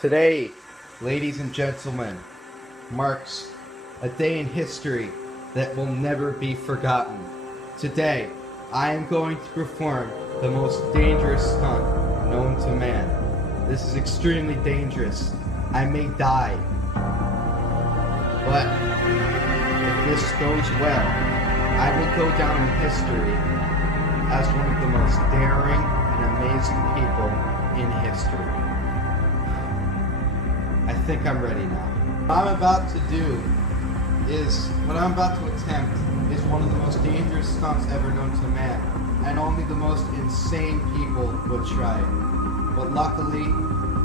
Today, ladies and gentlemen, marks a day in history that will never be forgotten. Today, I am going to perform the most dangerous stunt known to man. This is extremely dangerous. I may die. But if this goes well, I will go down in history as one of the most daring and amazing people in history. I think I'm ready now. What I'm about to attempt is one of the most dangerous stunts ever known to man, and only the most insane people would try it. But luckily,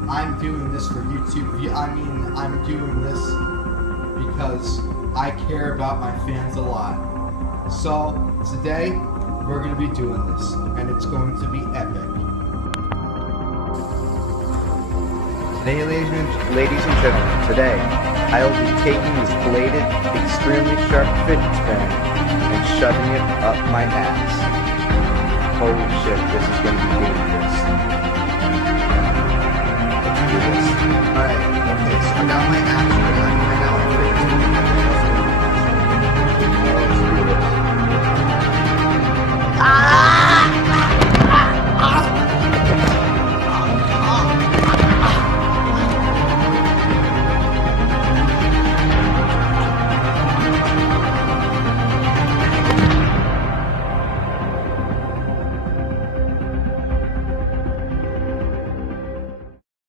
I'm doing this for YouTube. I'm doing this because I care about my fans a lot. So, today, we're going to be doing this, and it's going to be epic. Today, ladies and gentlemen, today I will be taking this bladed, extremely sharp fidget spinner and shoving it up my ass. Holy shit, this is going to be dangerous. Let's do this. Alright, okay, so I got my ass right now.